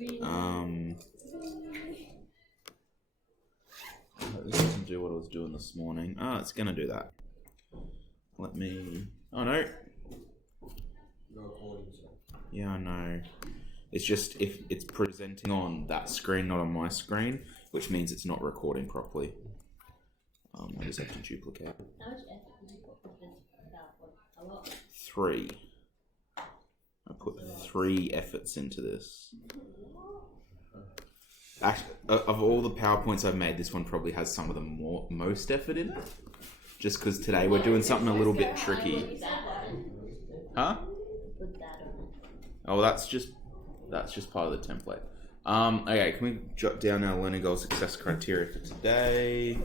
This doesn't do what I was doing this morning. It's gonna do that. Let me. Oh no. Yeah, I know. It's just if it's presenting on that screen, not on my screen, which means it's not recording properly. I just have to duplicate. How much effort did you put with this PowerPoint? A lot. 3. I put 3 efforts into this. Actually, of all the PowerPoints I've made, this one probably has some of the most effort in it. Just because today we're doing something a little bit tricky. Huh? Oh, that's just part of the template. Okay, can we jot down our learning goal success criteria for today?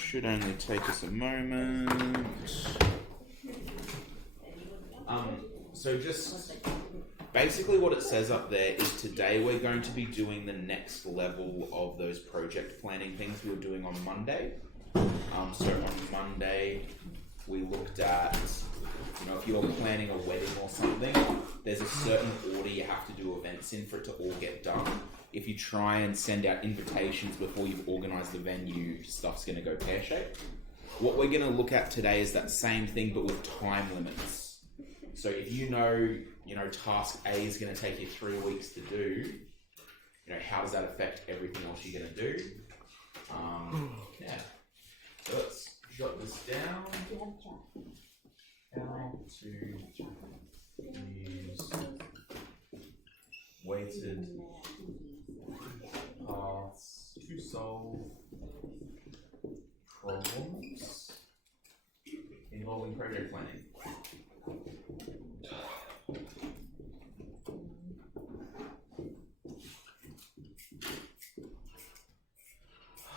Should only take us a moment. So just basically what it says up there is today we're going to be doing the next level of those project planning things we were doing on Monday. So on Monday we looked at, if you're planning a wedding or something, there's a certain order you have to do events in for it to all get done. If you try and send out invitations before you've organised the venue, stuff's going to go pear-shaped. What we're going to look at today is that same thing, but with time limits. So if task A is going to take you 3 weeks to do, how does that affect everything else you're going to do? Yeah. So let's jot this down. How to use weighted paths to solve problems involving project planning.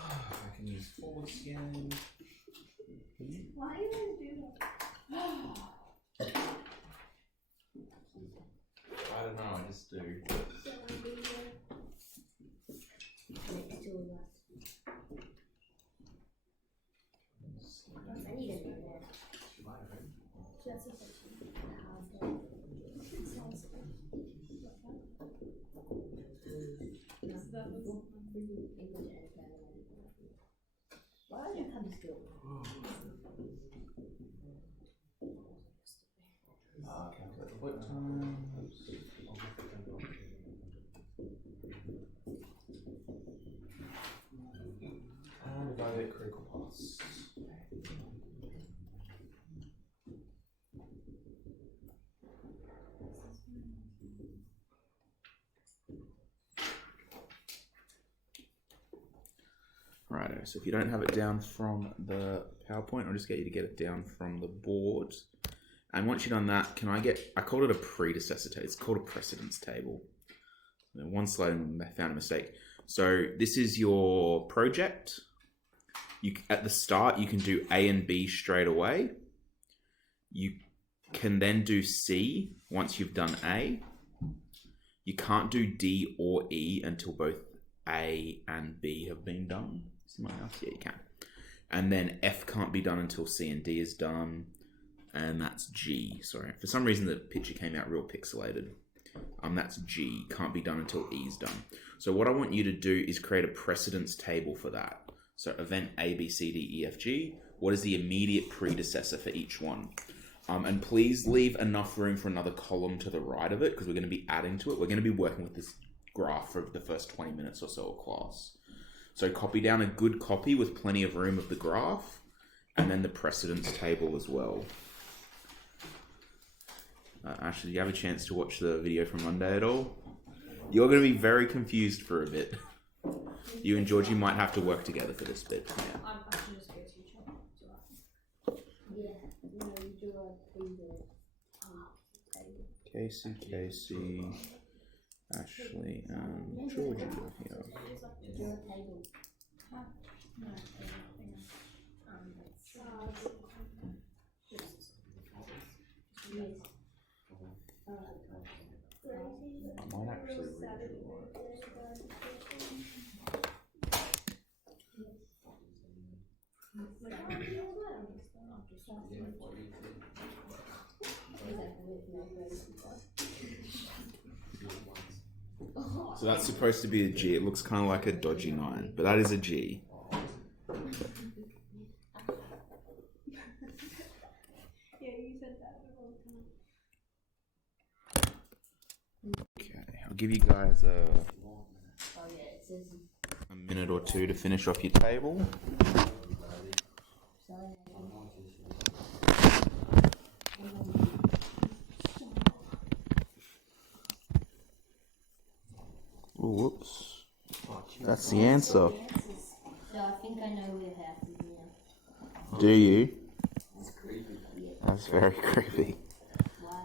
I can use forward scan. Why are you going to do that? I don't know, I just do. Why do you come to school? Calculate the work times. And evaluate critical paths. Righto, so if you don't have it down from the PowerPoint, I'll just get you to get it down from the board. And once you've done that, I called it a predecessor table. It's called a precedence table. One slide and I found a mistake. So this is your project. At the start, you can do A and B straight away. You can then do C once you've done A. You can't do D or E until both A and B have been done. Someone else? Yeah, you can. And then F can't be done until C and D is done. And that's G. Sorry. For some reason, the picture came out real pixelated. That's G. Can't be done until E is done. So what I want you to do is create a precedence table for that. So event A, B, C, D, E, F, G. What is the immediate predecessor for each one? And please leave enough room for another column to the right of it because we're going to be adding to it. We're going to be working with this graph for the first 20 minutes or so of class. So copy down a good copy with plenty of room of the graph and then the precedence table as well. Ashley, do you have a chance to watch the video from Monday at all? You're going to be very confused for a bit. You and Georgie might have to work together for this bit. Yeah. I should just go to each other. Yeah, no, you do Casey, Ashley, and Georgie are here. I might actually read it. So that's supposed to be a G. It looks kind of like a dodgy 9, but that is a G. Yeah, you said that all the time. Okay, I'll give you guys Oh yeah, it says. a minute or two to finish off your table. Oh, whoops. That's the answer. So I think I know where half is now. Do you? It's creepy. Yeah. That's very creepy. Why?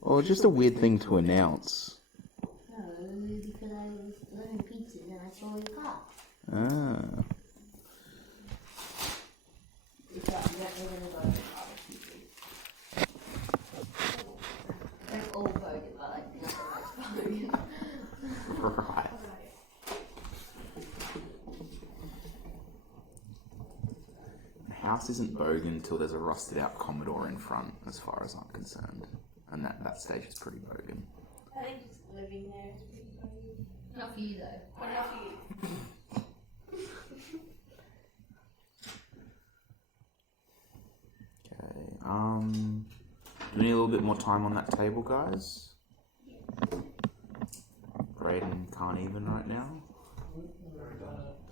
Well, just a weird thing to announce. No, because I was delivering pizza and I saw your car. Ah. We thought we weren't going to go to the car people. They're all voted, but like nothing like voted. Right. The house isn't bogan until there's a rusted out Commodore in front, as far as I'm concerned. And that stage is pretty bogan. I think just living there is pretty funny. Not for you though. What about you? Okay, do we need a little bit more time on that table, guys? Braden can't even right now.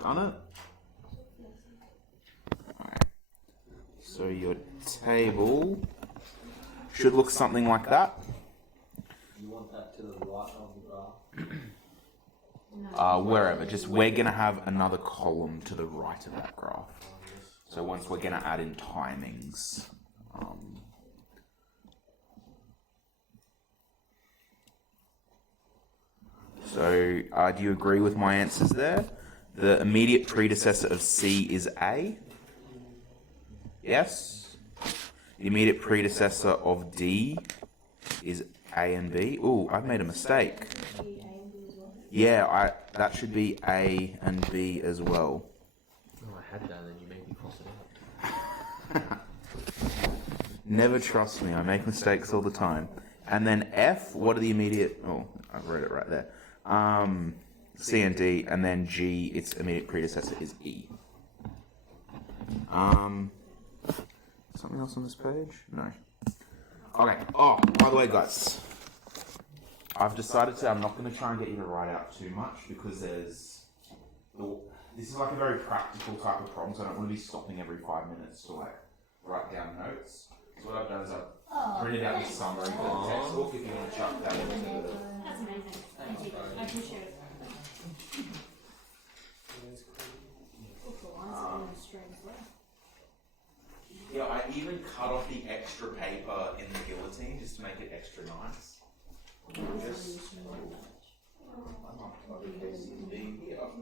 Done it? Alright. So your table should look something like that. You want that to the right of the graph? Wherever, just we're going to have another column to the right of that graph. So once we're going to add in timings. So do you agree with my answers there? The immediate predecessor of C is A. Yes? The immediate predecessor of D is A and B. Ooh, I've made a mistake. Yeah, that should be A and B as well. Oh, I had that and then you made me cross it out. Never trust me, I make mistakes all the time. And then F, what are the immediate... Oh, I wrote it right there. C and D, and then G, its immediate predecessor is E. Something else on this page? No. Okay. Oh, by the way, guys, I've decided I'm not going to try and get you to write out too much because this is like a very practical type of problem, so I don't want to be stopping every 5 minutes to like write down notes. So what I've done is I've printed out the summary for the textbook if you want to chuck that into the... That's amazing. Thank you. I appreciate it. Yeah, I even cut off the extra paper in the guillotine just to make it extra nice. Just...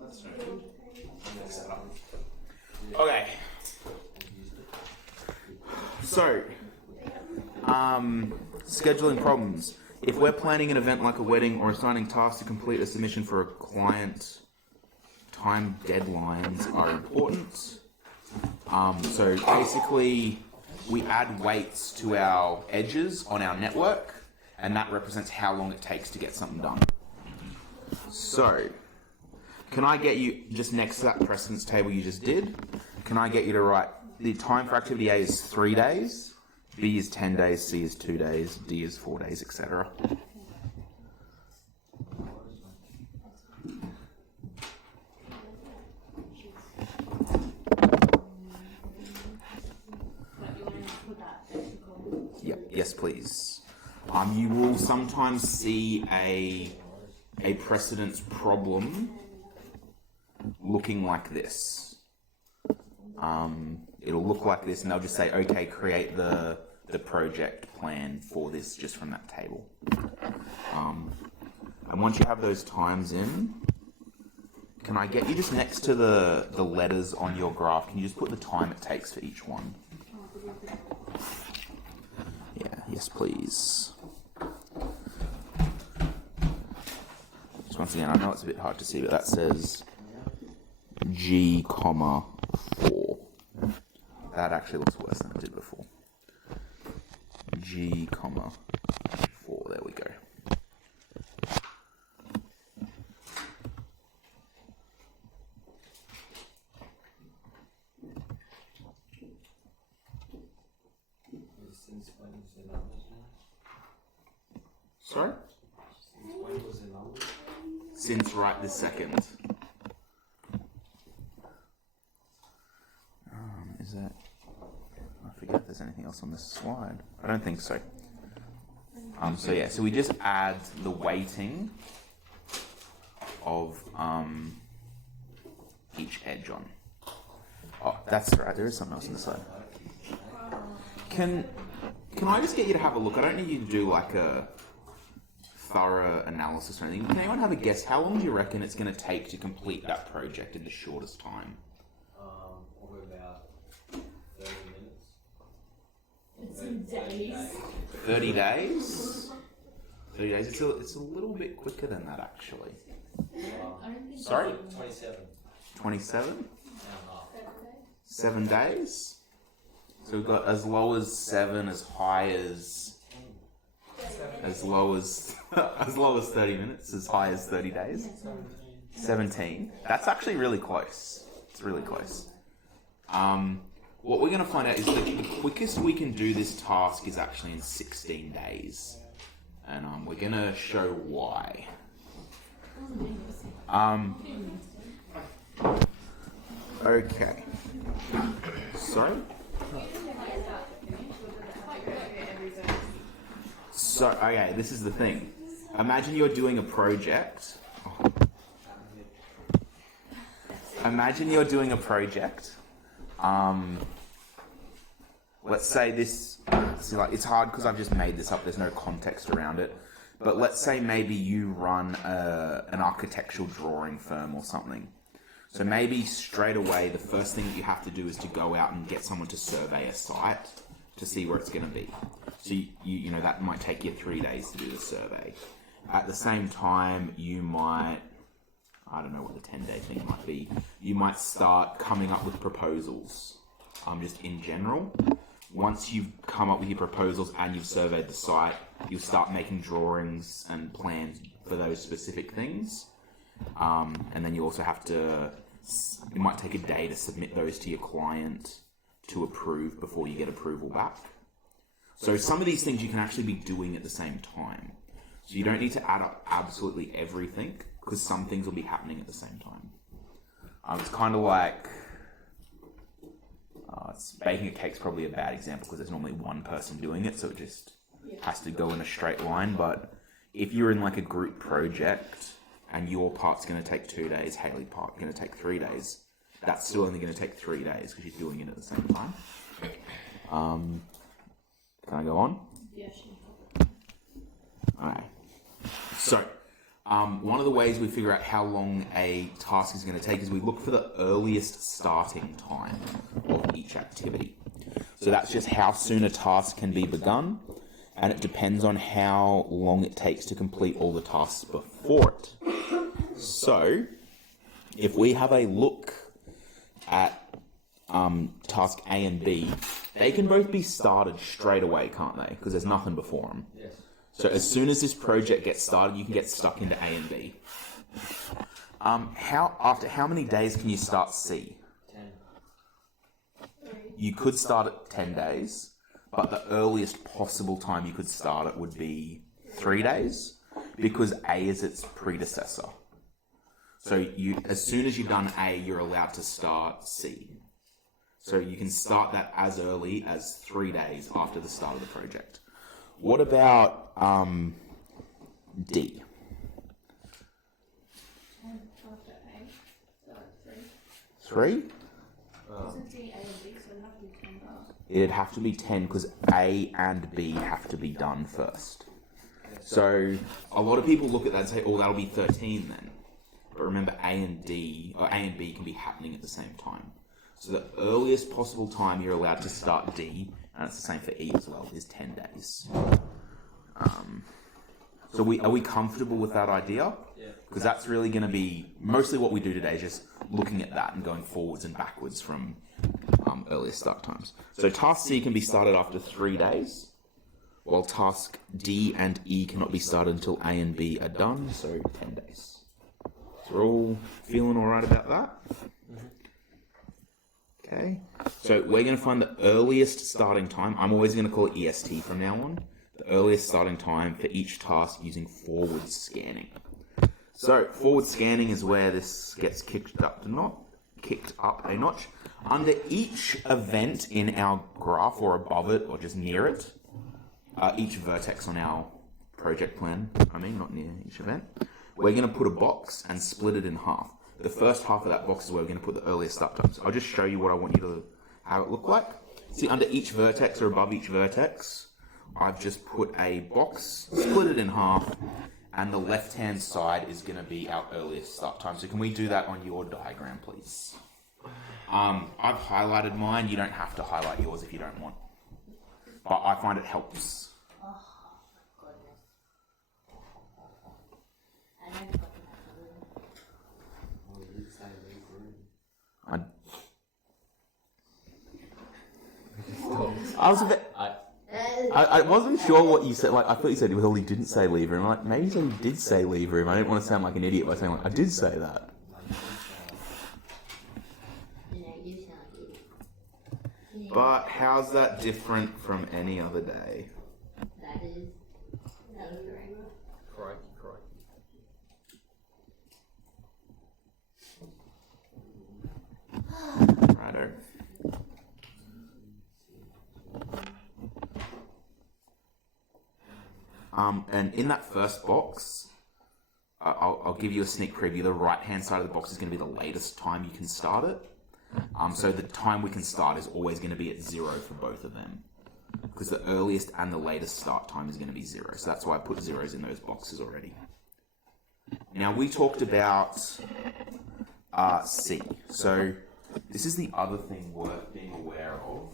That's no good. Mix that up. Okay. So, scheduling problems. If we're planning an event like a wedding or assigning tasks to complete a submission for a client, time deadlines are important. So basically, we add weights to our edges on our network, and that represents how long it takes to get something done. So, can I get you, just next to that precedence table you just did, can I get you to write, the time for activity A is 3 days, B is 10 days, C is 2 days, D is 4 days, etc. Yep. Yes, please. You will sometimes see a precedence problem looking like this. It'll look like this, and they'll just say, "Okay, create the project plan for this just from that table." And once you have those times in, can I get you just next to the letters on your graph? Can you just put the time it takes for each one? Yeah, yes please. Just once again, I know it's a bit hard to see, but that says G, 4. That actually looks worse than it did before. G, 4, there we go. Since when was the numbers now? Sorry? Since when was the numbers? Since right this second. Is that... I forget if there's anything else on this slide. I don't think so. So yeah, so we just add the weighting of each edge on. Oh, that's right, there is something else on the side. Can I just get you to have a look? I don't need you to do like a thorough analysis or anything. Can anyone have a guess? How long do you reckon it's going to take to complete that project in the shortest time? Probably about 30 minutes. It's in days. 30 days? 30 days? It's a little bit quicker than that, actually. Sorry? 27. 27? And a half. 7 days? So we've got as low as 7, as high as low as as low as 30 minutes, as high as 30 days. 17. That's actually really close. It's really close. What we're going to find out is the quickest we can do this task is actually in 16 days. And we're going to show why. Okay. Sorry? So, okay, this is the thing. Imagine you're doing a project. Imagine you're doing a project. Let's say this. See, like it's hard because I've just made this up. There's no context around it. But let's say maybe you run an architectural drawing firm or something. So maybe straight away the first thing that you have to do is to go out and get someone to survey a site to see where it's going to be. So you know that might take you 3 days to do the survey. At the same time, you might, I don't know what the 10-day thing might be. You might start coming up with proposals, just in general. Once you've come up with your proposals and you've surveyed the site, you'll start making drawings and plans for those specific things. And then you also have to, it might take a day to submit those to your client to approve before you get approval back. So some of these things you can actually be doing at the same time. So you don't need to add up absolutely everything because some things will be happening at the same time. It's kind of like, baking a cake's probably a bad example because there's normally one person doing it, so it just has to go in a straight line. But if you're in like a group project and your part's going to take 2 days, Haley's part's going to take 3 days, that's still only going to take 3 days because you're doing it at the same time. Can I go on? Yeah, sure. Alright. So, one of the ways we figure out how long a task is going to take is we look for the earliest starting time of each activity. So that's just how soon a task can be begun, and it depends on how long it takes to complete all the tasks before it. So, if we have a look at task A and B, they can both be started straight away, can't they? Because there's nothing before them. Yes. So as soon as this project gets started, you can get stuck into A and B. After how many days can you start C? 10. You could start at 10 days, but the earliest possible time you could start it would be 3 days, because A is its predecessor. So as soon as you've done A, you're allowed to start C. So you can start that as early as 3 days after the start of the project. What about D? After A, so like 3? 3. Isn't D, A, and B, so it'd have to be 10 hours. It'd have to be 10 because A and B have to be done first. So a lot of people look at that and say, oh, that'll be 13 then. But remember, A and B can be happening at the same time. So the earliest possible time you're allowed to start D, and it's the same for E as well, is 10 days. So are we comfortable with that idea? Yeah. Because that's really going to be mostly what we do today, is just looking at that and going forwards and backwards from earliest start times. So task C can be started after 3 days, while task D and E cannot be started until A and B are done, so 10 days. So we're all feeling all right about that? Okay. So we're going to find the earliest starting time. I'm always going to call it EST from now on. The earliest starting time for each task using forward scanning. So forward scanning is where this gets kicked up a notch. Under each event in our graph, or above it, or just near it, each vertex on our project plan, not near each event, we're going to put a box and split it in half. The first half of that box is where we're going to put the earliest start time. So I'll just show you what I want you to have it look like. See, under each vertex or above each vertex, I've just put a box, split it in half, and the left-hand side is going to be our earliest start time. So can we do that on your diagram, please? I've highlighted mine. You don't have to highlight yours if you don't want. But I find it helps. I was a bit... I wasn't sure what you said. Like, I thought you said, well, he didn't say lever him. Like, maybe he did say lever him. I didn't want to sound like an idiot by saying, like, I did say that. But how's that different from any other day? That is Crikey. Righto. And in that first box, I'll give you a sneak preview. The right-hand side of the box is going to be the latest time you can start it. So the time we can start is always going to be at 0 for both of them, because the earliest and the latest start time is going to be 0. So that's why I put zeros in those boxes already. Now, we talked about C. So this is the other thing worth being aware of.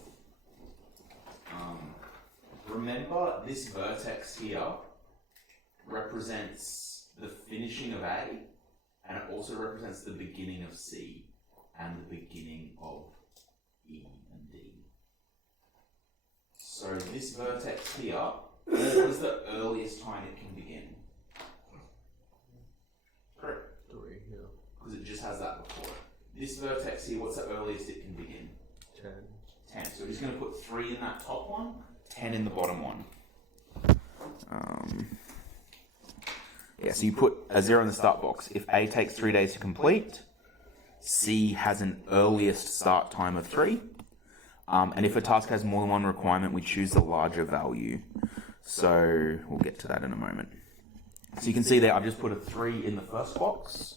Remember, this vertex here represents the finishing of A, and it also represents the beginning of C and the beginning of E and D. So this vertex here, what is the earliest time it can begin? Correct. 3, yeah. Because it just has that before it. This vertex here, what's the earliest it can begin? 10. 10. So we're just going to put 3 in that top one, 10 in the bottom one. Yeah, so you put a 0 in the start box. If A takes 3 days to complete, C has an earliest start time of 3. And if a task has more than one requirement, we choose the larger value. So we'll get to that in a moment. So you can see there, I've just put a 3 in the first box.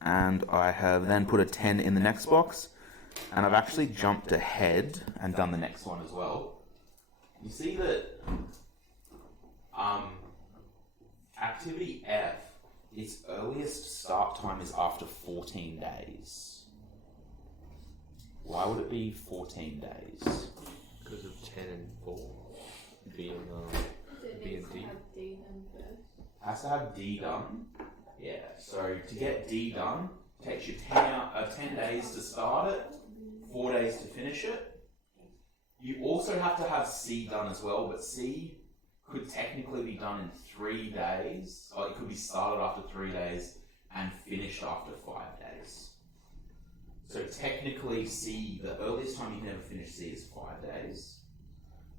And I have then put a 10 in the next box. And I've actually jumped ahead and done the next one as well. You see that activity F, its earliest start time is after 14 days. Why would it be 14 days? Because of 10 and 4 being B and D. Has to have D done. Yeah, so to get D done, takes you 10 days to start it, 4 days to finish it. You also have to have C done as well, but C could technically be done in 3 days, or it could be started after 3 days and finished after 5 days. So technically C, the earliest time you can ever finish C is 5 days,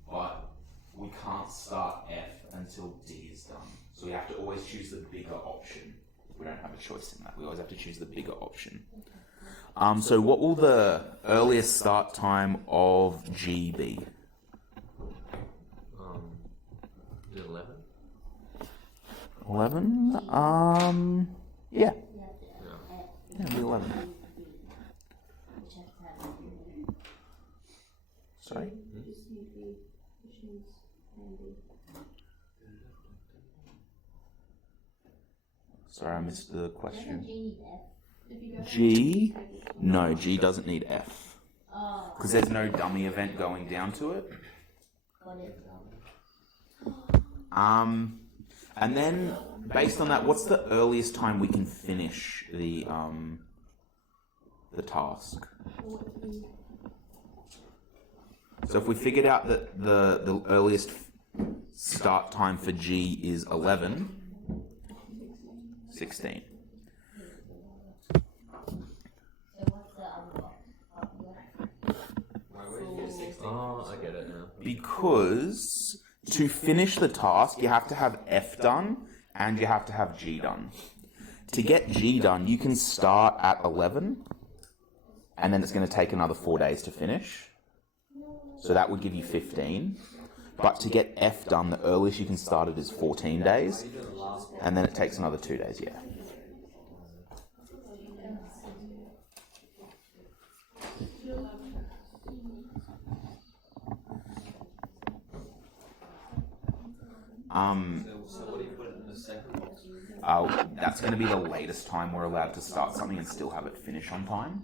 but we can't start F until D is done. So we have to always choose the bigger option. We don't have a choice in that. We always have to choose the bigger option. So what will the earliest start time of G be? Is it 11? 11? Yeah. Yeah, it'll be 11. Sorry? Sorry, I missed the question. G? No, G doesn't need F. Because there's no dummy event going down to it. And then, based on that, what's the earliest time we can finish the task? So if we figured out that the earliest start time for G is 11, 16. So what's the other box? Oh, I get it now. Because to finish the task, you have to have F done and you have to have G done. To get G done, you can start at 11 and then it's going to take another 4 days to finish. So that would give you 15. But to get F done, the earliest you can start it is 14 days and then it takes another 2 days, yeah. So what do you put in the second box? That's going to be the latest time we're allowed to start something and still have it finish on time.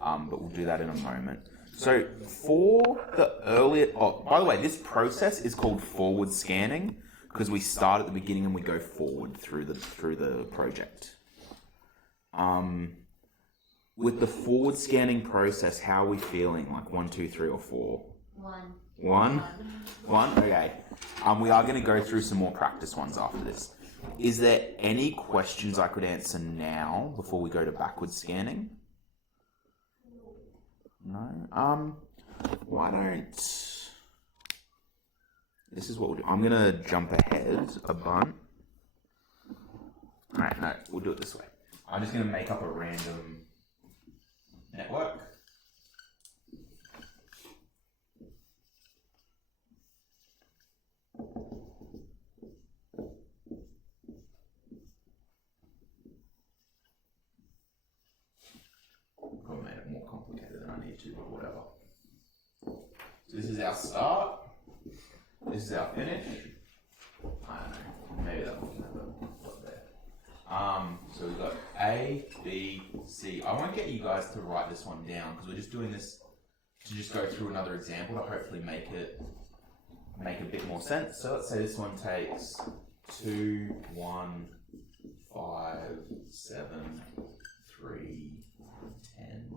But we'll do that in a moment. So for the earlier... Oh, by the way, this process is called forward scanning because we start at the beginning and we go forward through the project. With the forward scanning process, how are we feeling? Like 1, 2, 3, or 4? 1? Okay. We are going to go through some more practice ones after this. Is there any questions I could answer now before we go to backward scanning? No? Why don't... This is what we'll do. I'm going to jump ahead a bunch. Alright, no, we'll do it this way. I'm just going to make up a random network. Probably made it more complicated than I need to, but whatever. So this is our start. This is our finish. I don't know. Maybe that wasn't up there. So we've got A, B, C. I won't get you guys to write this one down because we're just doing this to just go through another example to hopefully make a bit more sense. So let's say this one takes 2, 1, 5, 7, 3, 10,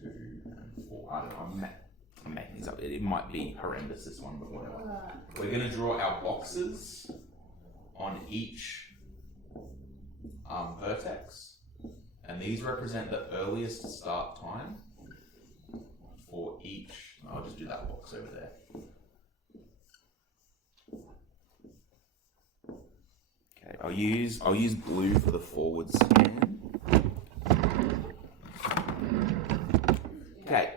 2, and 4. I don't know. I'm making these up. It might be horrendous, this one, but whatever. We're going to draw our boxes on each vertex, and these represent the earliest start time for each. I'll just do that box over there. Okay, I'll use blue for the forward scan. Okay.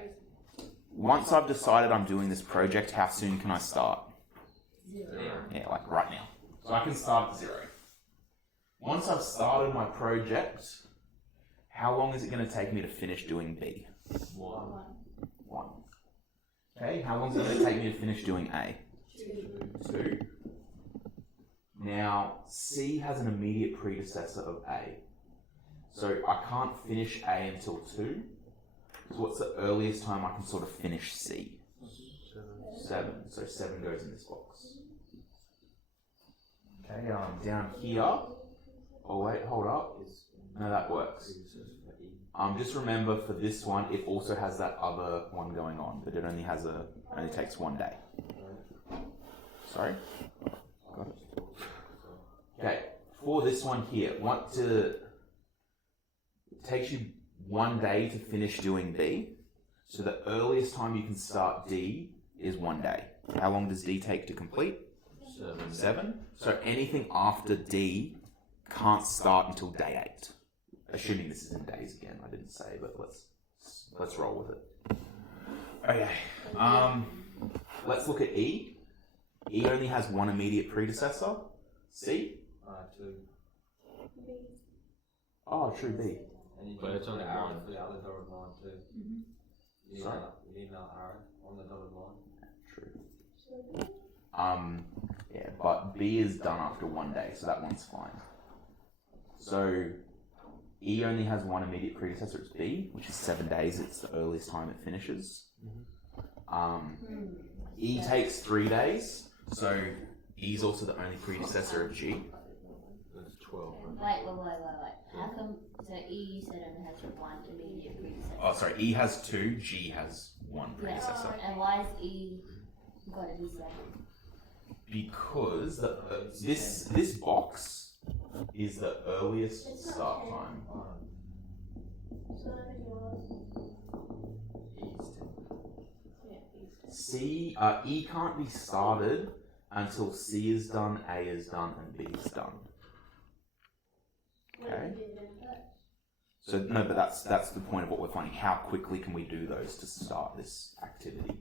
Once I've decided I'm doing this project, how soon can I start? 0. Yeah, like right now. So I can start at 0. Once I've started my project, how long is it going to take me to finish doing B? 1. Okay, how long is it going to take me to finish doing A? 2. Now, C has an immediate predecessor of A. So I can't finish A until 2. So what's the earliest time I can sort of finish C? 7. So 7 goes in this box. Okay, down here. Oh wait, hold up. No, that works. Just remember for this one, it also has that other one going on, but it only takes 1 day. Sorry? Got it. Okay, for this one here, it takes you 1 day to finish doing B. So the earliest time you can start D is 1 day. How long does D take to complete? 7. So anything after D can't start until day 8. Assuming this is in days again, I didn't say, but let's roll with it. Okay. Let's look at E. E only has one immediate predecessor. C? 2. Oh, true, B. And you But it's only arrow one. for the other dotted line too. You Sorry? need another arrow on the dotted line. True. Yeah, but B is done after 1 day, so that one's fine. So E only has one immediate predecessor, it's B, which is 7 days. It's the earliest time it finishes. E takes 3 days, so E is also the only predecessor of G. That's 12. Wait. How come, so E you said only has one immediate predecessor? Oh, sorry, E has 2, G has 1 predecessor. And why is E gotta be 7? Because this box is the earliest start time. E can't be started until C is done, A is done, and B is done. Okay. So no, but that's the point of what we're finding. How quickly can we do those to start this activity?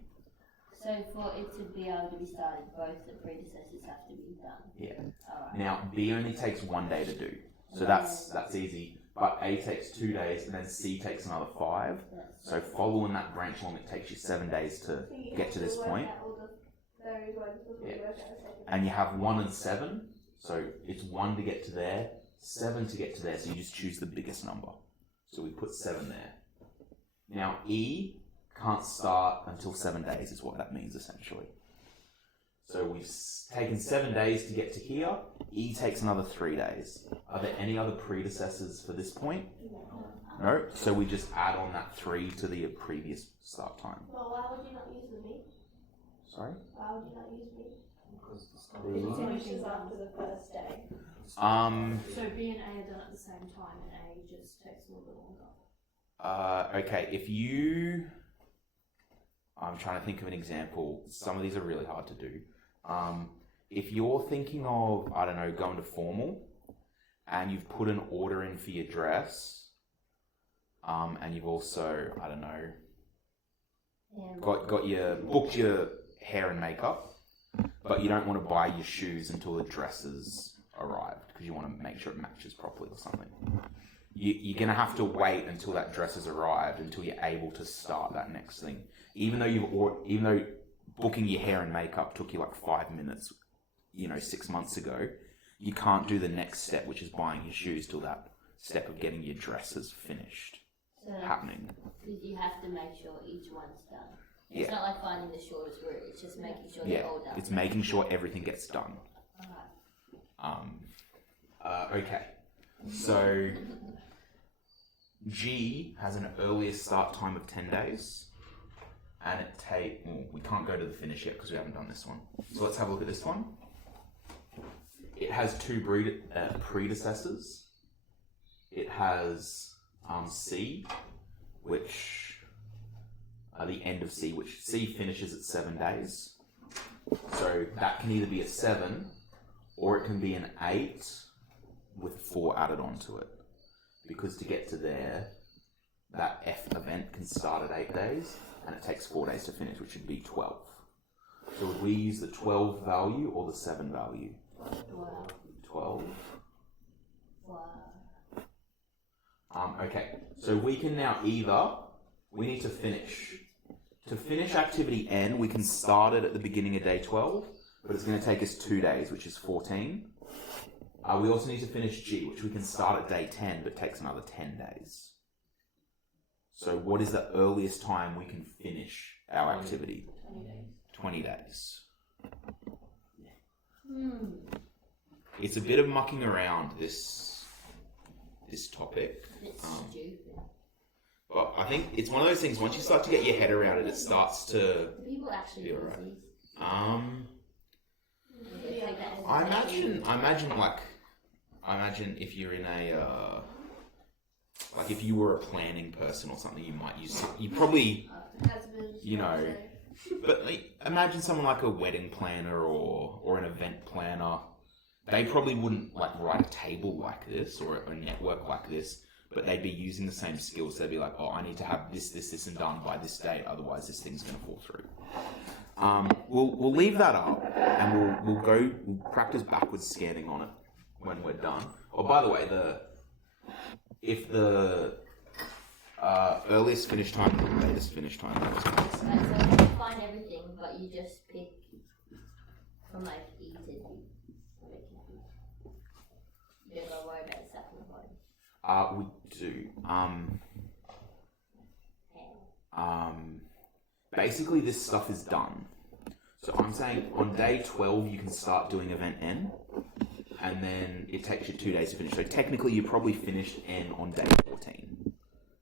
So for it to be able to be started, both the predecessors have to be done. Yeah. Alright. Now B only takes 1 day to do, so that's easy. But A takes 2 days, and then C takes another 5. So following that branch along, it takes you 7 days to get to this point. Yeah. And you have 1 and 7, so it's 1 to get to there, 7 to get to there. So you just choose the biggest number. So we put 7 there. Now E can't start until 7 days is what that means essentially. So we've taken 7 days to get to here. E takes another 3 days. Are there any other predecessors for this point? No. So we just add on that 3 to the previous start time. Well, why would you not use the B? Sorry? Why would you not use B? Because the start. It finishes after the first day. So B and A are done at the same time, and A just takes a little bit longer. Okay, if you... I'm trying to think of an example. Some of these are really hard to do. If you're thinking of, I don't know, going to formal, and you've put an order in for your dress, and you've also, I don't know, booked your hair and makeup, but you don't want to buy your shoes until the dresses arrived because you want to make sure it matches properly or something. You're going to have to wait until that dress has arrived until you're able to start that next thing. Even though booking your hair and makeup took you like 5 minutes, 6 months ago, you can't do the next step, which is buying your shoes, till that step of getting your dresses finished happening. Because you have to make sure each one's done. Yeah. It's not like finding the shortest route, it's just making sure they're all done. It's making sure everything gets done. Okay. So G has an earliest start time of 10 days. And we can't go to the finish yet because we haven't done this one. So let's have a look at this one. It has 2 predecessors. It has C, which the end of C, which C finishes at 7 days. So that can either be a 7 or it can be an 8 with 4 added onto it. Because to get to there, that F event can start at 8 days. And it takes 4 days to finish, which would be 12. So would we use the 12 value or the 7 value? 12. Okay, so we can now we need to finish. To finish activity N, we can start it at the beginning of day 12, but it's going to take us 2 days, which is 14. We also need to finish G, which we can start at day 10, but takes another 10 days. So what is the earliest time we can finish our activity? 20 days. It's a bit of mucking around this topic. It's stupid. But I think it's one of those things, once you start to get your head around it, it starts to Do people actually be use alright. these? I imagine if you're in a like if you were a planning person or something, you might use it. You probably, but imagine someone like a wedding planner or an event planner. They probably wouldn't write a table like this or a network like this, but they'd be using the same skills. They'd be like, oh, I need to have this and done by this date, otherwise this thing's going to fall through. We'll leave that up and we'll practice backwards scanning on it when we're done. Oh, by the way, if the earliest finish time and the latest finish time. So you find everything, but you just pick from E to D. You don't worry about the second one. We do. Basically, this stuff is done. So I'm saying on day 12 you can start doing event N, and then it takes you 2 days to finish. So technically, you probably finished N on day 14,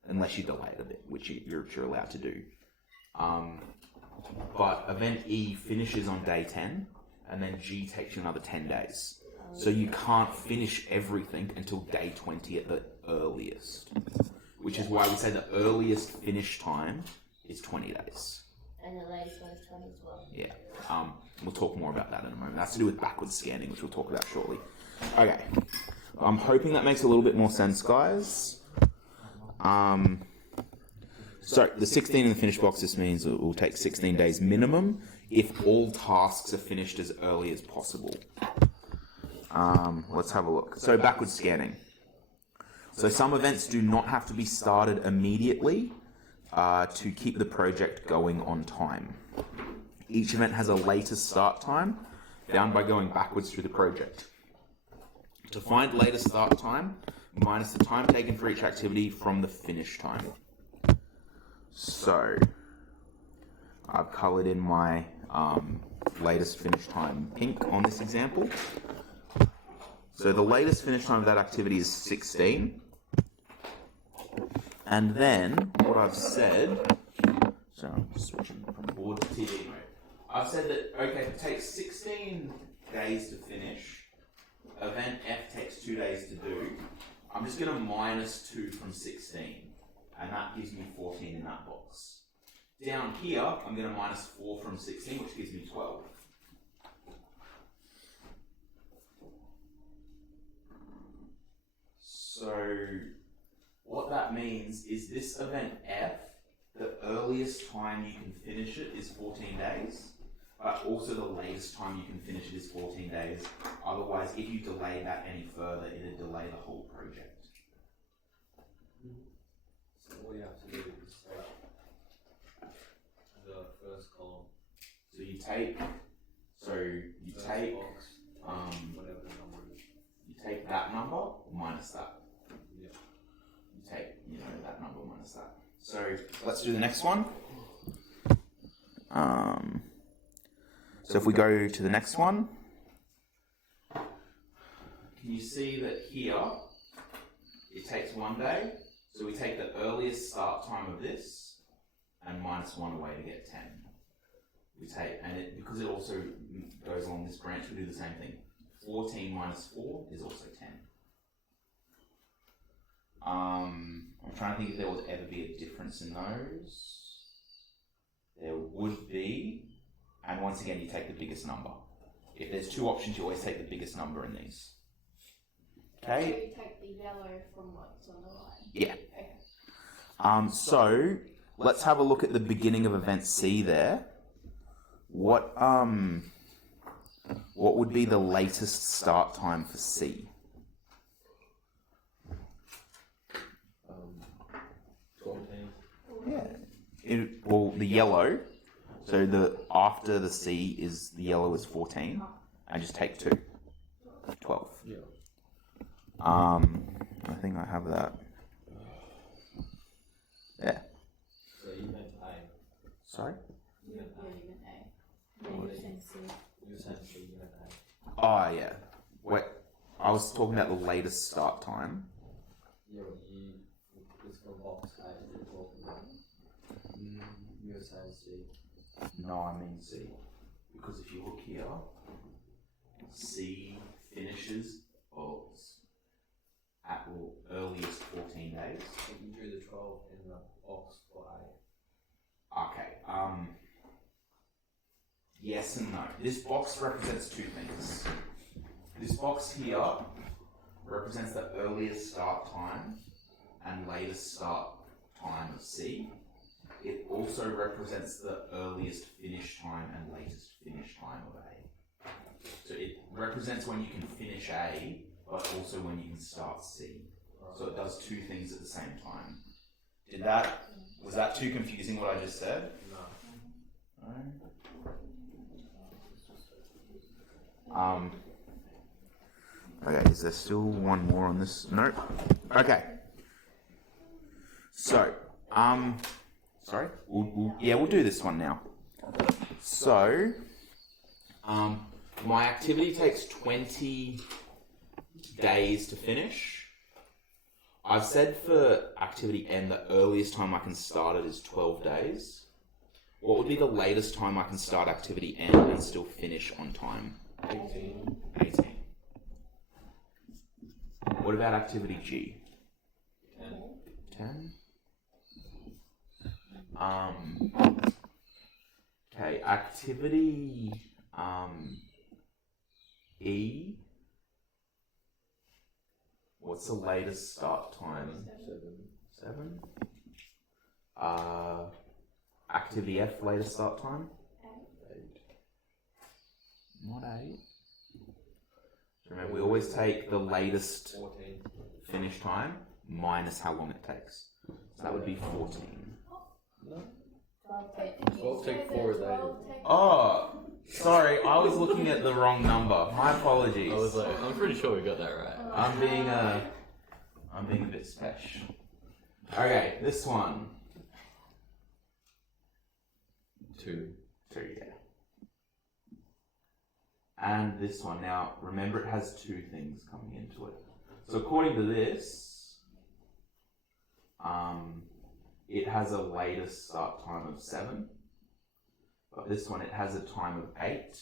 unless you delay it a bit, which you're allowed to do. But event E finishes on day 10, and then G takes you another 10 days. So you can't finish everything until day 20 at the earliest, which is why we say the earliest finish time is 20 days. And the latest one is 20 as well. Yeah. We'll talk more about that in a moment. That's to do with backwards scanning, which we'll talk about shortly. Okay. I'm hoping that makes a little bit more sense, guys. So the 16 in the finish box, this means it will take 16 days minimum if all tasks are finished as early as possible. Let's have a look. So backwards scanning. So some events do not have to be started immediately to keep the project going on time. Each event has a latest start time found by going backwards through the project. To find latest start time, minus the time taken for each activity from the finish time. So, I've coloured in my latest finish time pink on this example. So the latest finish time of that activity is 16. And then, what I've said, so I'm switching from board to TV mode. I've said that, okay, if it takes 16 days to finish, event F takes 2 days to do, I'm just going to minus 2 from 16. And that gives me 14 in that box. Down here, I'm going to minus 4 from 16, which gives me 12. So, what that means is this event F, the earliest time you can finish it is 14 days, but also the latest time you can finish it is 14 days. Otherwise, if you delay that any further, it'll delay the whole project. So all you have to do is take the first column. So you take First box, whatever the number is. you take that number minus that. Yeah. You take, that number minus that. So let's do the next one. So if we go to the next one, can you see that here it takes 1 day? So we take the earliest start time of this and minus 1 away to get 10. We take, because it also goes along this branch, we do the same thing. 14 minus 4 is also 10. I'm trying to think if there would ever be a difference in those. There would be, and once again you take the biggest number. If there's 2 options, you always take the biggest number in these. Okay? So you take the yellow from what's on the right? Yeah. Okay. So let's have a look at the beginning of event C there. What would be the latest start time for C? 14. Yeah. Well, the yellow. So the after the C is the yellow is 14, and just take 2. 12. Yeah. I think I have that. Yeah. So you meant A. Sorry? You meant A. Yeah, you were saying C. You were saying C, you meant A. Oh yeah. Wait, I was talking about the latest start time. Yeah, it's from box A that you're talking about. You were saying C. No, I mean C. Because if you look here, C finishes at earliest 14 days. You drew the 12 in the box for A. Okay. Yes and no. This box represents 2 things. This box here represents the earliest start time and latest start time of C. It also represents the earliest finish time and latest finish time of A. So it represents when you can finish A, but also when you can start C. So it does 2 things at the same time. Was that too confusing what I just said? No. No? Okay, is there still one more on this? Nope. Okay. So, sorry? We'll do this one now. So, my activity takes 20 days to finish. I've said for activity N, the earliest time I can start it is 12 days. What would be the latest time I can start activity N and still finish on time? 18. 18. What about activity G? 10. 10? Okay, activity E. What's the latest start time? 7. Activity F, latest start time? 8. Not 8. Remember, we always take the latest 14. finish time minus how long it takes. So that would be 14. No. 12 take 4 is 8. Oh, sorry, I was looking at the wrong number. My apologies. I was like, I'm pretty sure we got that right. I'm being a bit special. Okay, this one. 2. 2, yeah. And this one. Now, remember it has 2 things coming into it. So according to this, it has a latest start time of 7. But this one, it has a time of 8.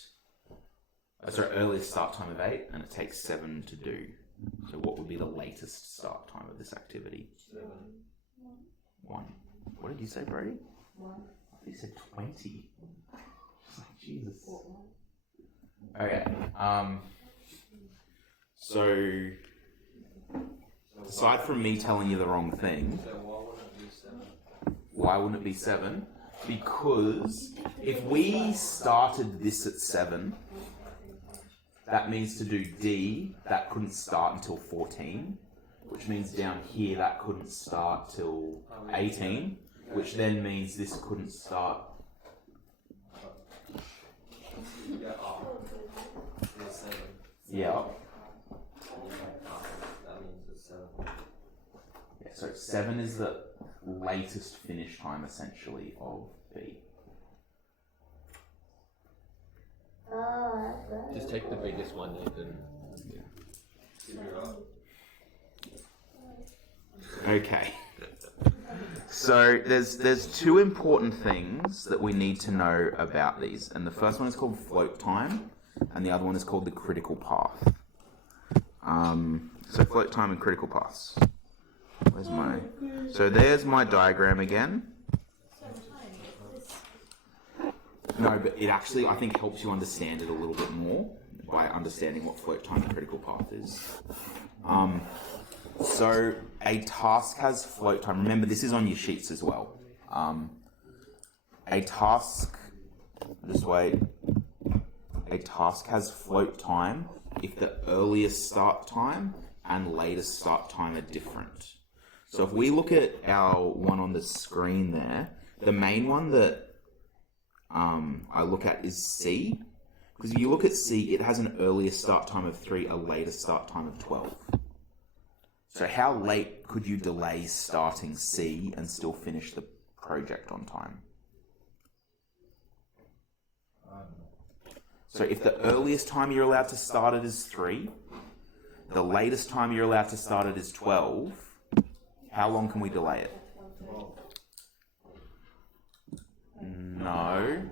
Earliest start time of 8, and it takes 7 to do. So what would be the latest start time of this activity? 7. 1. What did you say, Brody? 1. I thought you said 20. Just like, Jesus. Okay. So, aside from me telling you the wrong thing, So why wouldn't it be 7? why wouldn't it be 7? Because if we started this at 7, that means to do D, that couldn't start until 14, which means down here that couldn't start till 18, which then means this couldn't start. Yeah, it's 7. Yeah. That means it's 7. Yeah, so 7 is the latest finish time essentially of B. Oh, that's right. Just take the biggest one, Nathan. Okay. So there's 2 important things that we need to know about these, and the first one is called float time, and the other one is called the critical path. So float time and critical paths. Where's my? So there's my diagram again. No, but it actually, I think, helps you understand it a little bit more by understanding what float time and critical path is. So a task has float time. Remember, this is on your sheets as well. A task, just wait. A task has float time if the earliest start time and latest start time are different. So if we look at our one on the screen there, the main one that I look at is C, because if you look at C, it has an earliest start time of 3, a later start time of 12. So how late could you delay starting C and still finish the project on time? So if the earliest time you're allowed to start it is 3, the latest time you're allowed to start it is 12, how long can we delay it? No,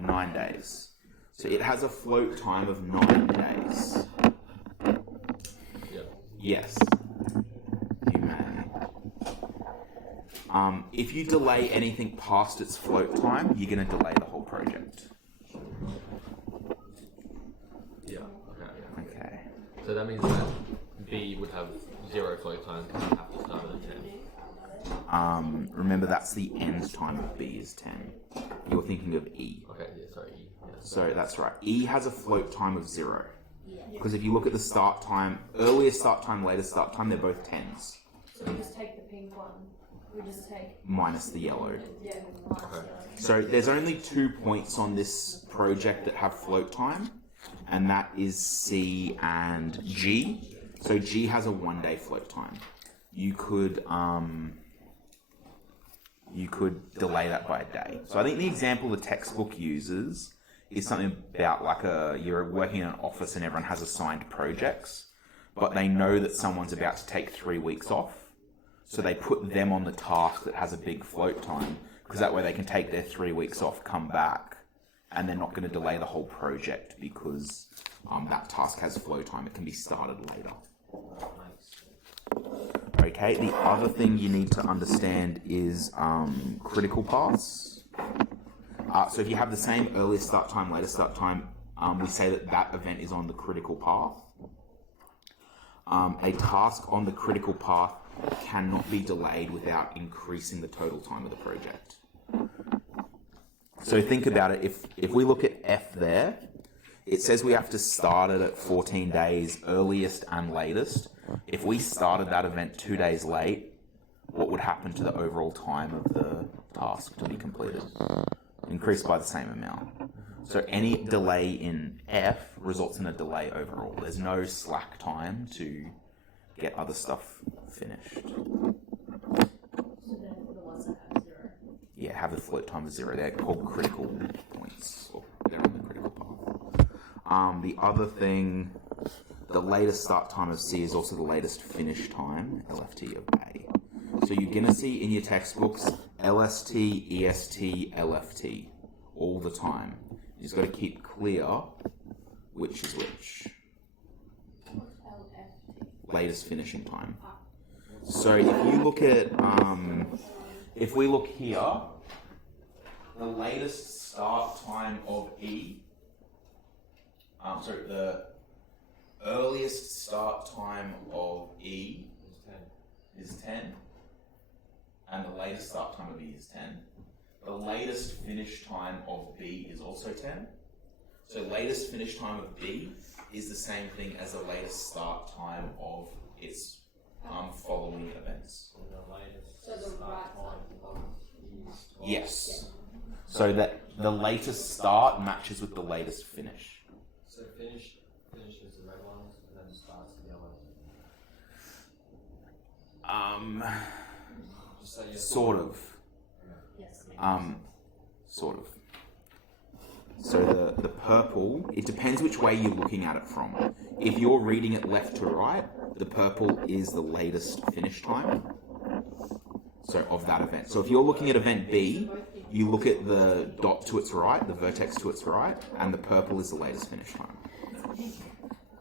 9 days. So it has a float time of 9 days. Yep. Yes. You may. If you delay anything past its float time, you're going to delay the whole project. Yeah. Okay. Okay. So that means that B would have 0 float time because you have to start at 10. Remember, that's the end time of B is 10. You're thinking of E. Okay, yeah, sorry. E. Yeah. So that's right. E has a float time of 0. Because if you look at the start time, earlier start time, later start time, they're both 10s. So we just take the pink one. We just take Minus the yellow. yeah. Okay. So there's only 2 points on this project that have float time, and that is C and G. So G has a 1-day float time. You could delay that by a day. So I think the example the textbook uses is something about like you're working in an office and everyone has assigned projects, but they know that someone's about to take 3 weeks off. So they put them on the task that has a big float time, because that way they can take their 3 weeks off, come back, and they're not going to delay the whole project because that task has flow time. It can be started later. Okay, the other thing you need to understand is critical paths. So if you have the same earliest start time, latest start time, we say that that event is on the critical path. A task on the critical path cannot be delayed without increasing the total time of the project. So think about it. If we look at F there, it says we have to start it at 14 days, earliest and latest. If we started that event 2 days late, what would happen to the overall time of the task to be completed? Increased by the same amount. So any delay in F results in a delay overall. There's no slack time to get other stuff finished. So then for the ones that have 0. Yeah, have the float time of 0. They're called critical points. Or they're on the critical path. The other thing, the latest start time of C is also the latest finish time, LFT of A. So you're going to see in your textbooks LST, EST, LFT all the time. You just got to keep clear which is which. Latest finishing time. So if you look at, if we look here, the latest start time of E, the earliest start time of E is 10, and the latest start time of E is 10. The latest finish time of B is also 10. So latest finish time of B is the same thing as the latest start time of its following events. So the right time. Yes. So that the latest start matches with the latest finish. So finishes the red ones and then starts the yellow. Just so you Sort of. Yes. Sort of. So the purple, it depends which way you're looking at it from. If you're reading it left to right, the purple is the latest finish time. So of that event. So if you're looking at event B, you look at the dot to its right, the vertex to its right, and the purple is the latest finish time.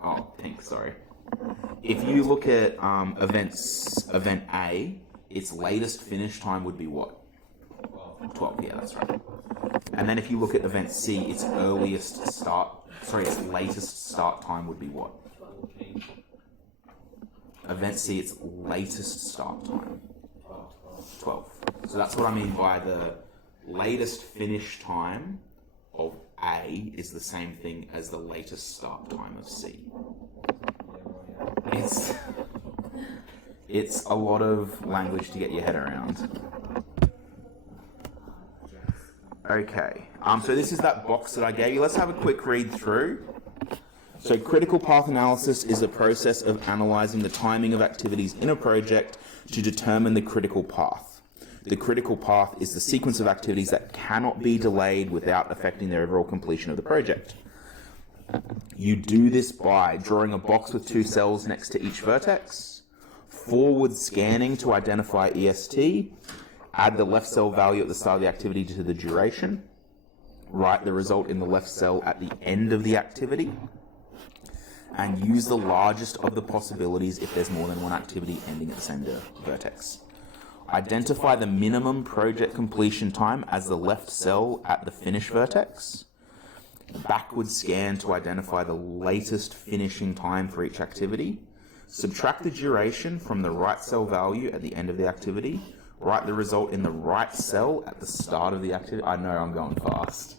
Oh, pink, sorry. If you look at event A, its latest finish time would be what? 12, yeah, that's right. And then if you look at event C, its latest start time would be what? Event C, its latest start time. 12. So that's what I mean by the latest finish time of A is the same thing as the latest start time of C. It's a lot of language to get your head around. Okay, so this is that box that I gave you. Let's have a quick read through. So critical path analysis is the process of analysing the timing of activities in a project to determine the critical path. The critical path is the sequence of activities that cannot be delayed without affecting the overall completion of the project. You do this by drawing a box with 2 cells next to each vertex, forward scanning to identify EST, add the left cell value at the start of the activity to the duration, write the result in the left cell at the end of the activity, and use the largest of the possibilities if there's more than one activity ending at the same vertex. Identify the minimum project completion time as the left cell at the finish vertex. Backward scan to identify the latest finishing time for each activity. Subtract the duration from the right cell value at the end of the activity. Write the result in the right cell at the start of the activity. I know I'm going fast.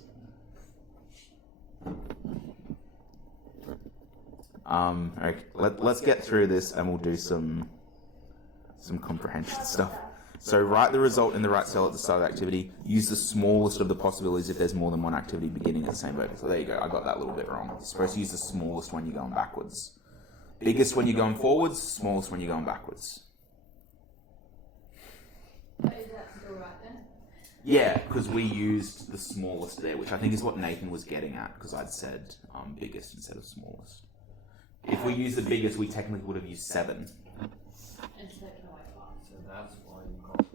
Okay, let's get through this and we'll do some comprehension stuff. So write the result in the right cell at the start of the activity. Use the smallest of the possibilities if there's more than one activity beginning at the same vertex. So there you go. I got that a little bit wrong. You're supposed to use the smallest when you're going backwards. Biggest when you're going forwards, smallest when you're going backwards. But is that still right then? Yeah, because we used the smallest there, which I think is what Nathan was getting at, because I'd said biggest instead of smallest. If we used the biggest, we technically would have used 7. And taken away 5. So that's why you got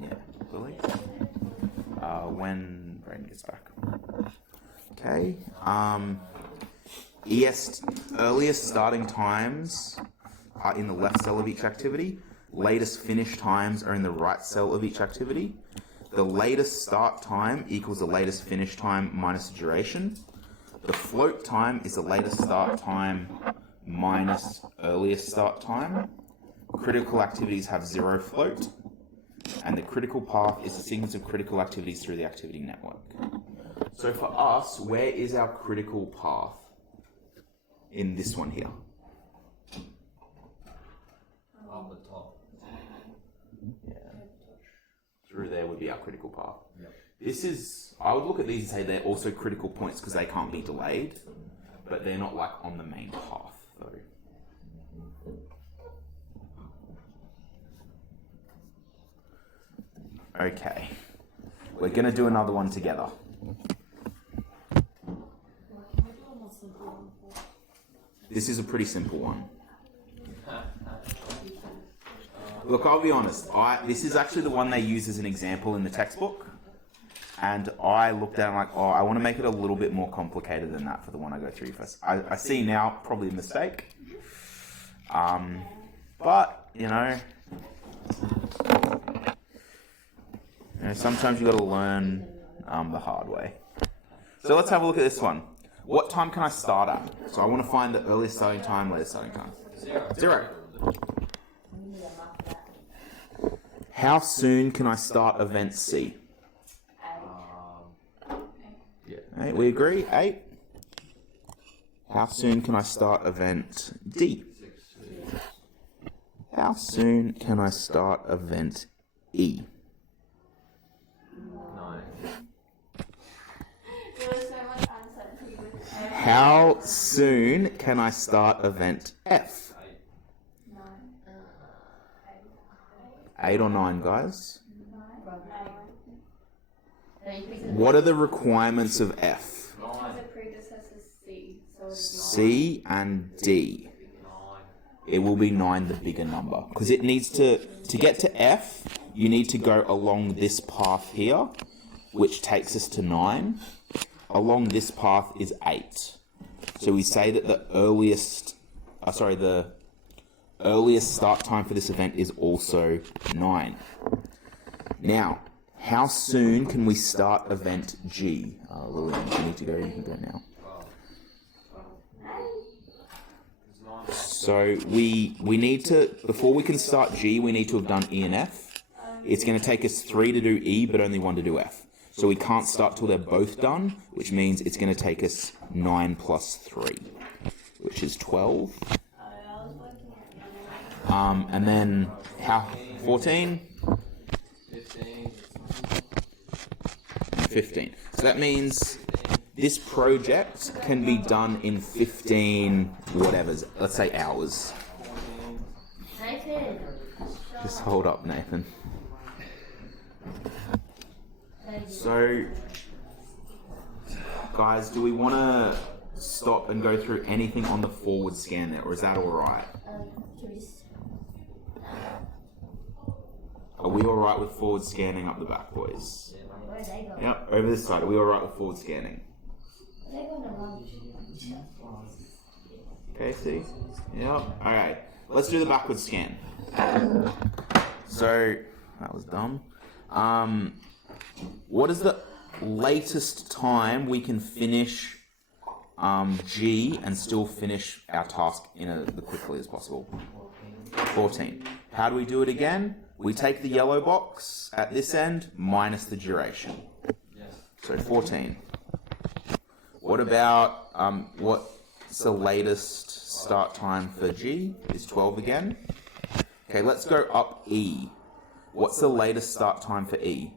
Yeah, Lily? When Brayden gets back. Okay. Earliest starting times are in the left cell of each activity. Latest finish times are in the right cell of each activity. the latest start time equals the latest finish time minus the duration. The float time is the latest start time minus earliest start time. Critical activities have 0 float. And the critical path is the sequence of critical activities through the activity network. So for us, where is our critical path in this one here? Up the top. Yeah. Through there would be our critical path. This is, I would look at these and say they're also critical points because they can't be delayed, but they're not like on the main path though. Okay, we're gonna do another one together. This is a pretty simple one. Look, I'll be honest, this is actually the one they use as an example in the textbook. And I looked at it and like, oh, I want to make it a little bit more complicated than that for the one I go through first. I see now probably a mistake. But, you know, sometimes you got to learn the hard way. So let's have a look at this one. What time can I start at? So I want to find the earliest starting time, latest starting time. 0. How soon can I start event C? 8, we agree? 8. How soon can I start event D? How soon can I start event E? 9. There was so much uncertainty with How soon can I start event F? 8 or 9, guys? What are the requirements of F? the predecessor C. So it's C and D. It will be 9, the bigger number. Because it needs to get to F, you need to go along this path here, which takes us to 9. Along this path is 8. So we say that the earliest start time for this event is also 9. Now, how soon can we start event G? Lillian, you need to go. You can go now. So we need to, before we can start G, we need to have done E and F. It's going to take us 3 to do E, but only 1 to do F. So we can't start till they're both done, which means it's going to take us 9 plus 3, which is 12. And then how 14? 15. So that means this project can be done in 15 whatevers, let's say hours. Nathan. Just hold up, Nathan. So, guys, do we want to stop and go through anything on the forward scan there, or is that alright? Are we alright with forward scanning up the back, boys? Where are they going? Yep, over this side. Are we alright with forward scanning? They're going to lunch. Casey? Yep. Alright, let's do the backward scan. So, that was dumb. What is the latest time we can finish G and still finish our task in as quickly as possible? 14. How do we do it again? We take the yellow box at this end minus the duration. So 14. What about what's the latest start time for G? Is 12 again. Okay, let's go up E. What's the latest start time for E?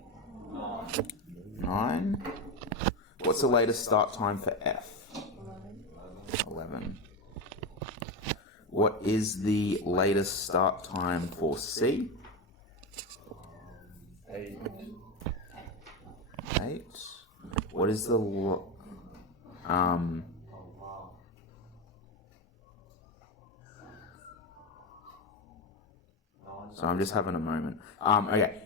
9. What's the latest start time for F? 11. What is the latest start time for C? 8. What is the So I'm just having a moment. Okay.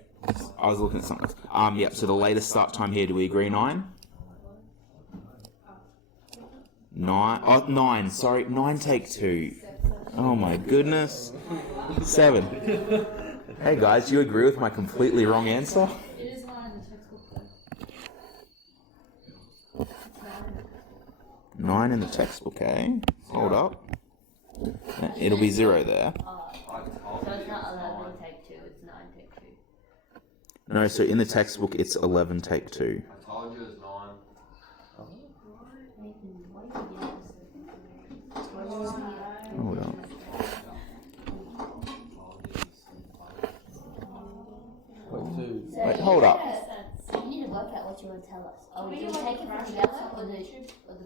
I was looking at something else. Yep, so the latest start time here, do we agree 9? 9. Oh, 9, sorry. 9 take 2. Oh my goodness. 7. Hey guys, do you agree with my completely wrong answer? It is 9 to 9 in the textbook, eh? Hold up. It'll be 0 there. So it's not 11 take 2, it's 9 take 2. No, so in the textbook it's 11 take 2. I told you it was 9. Nathan, why do you get this? Hold up. Wait, hold up. You need to work out what you want to tell us. Oh, do you take it from the yellow or the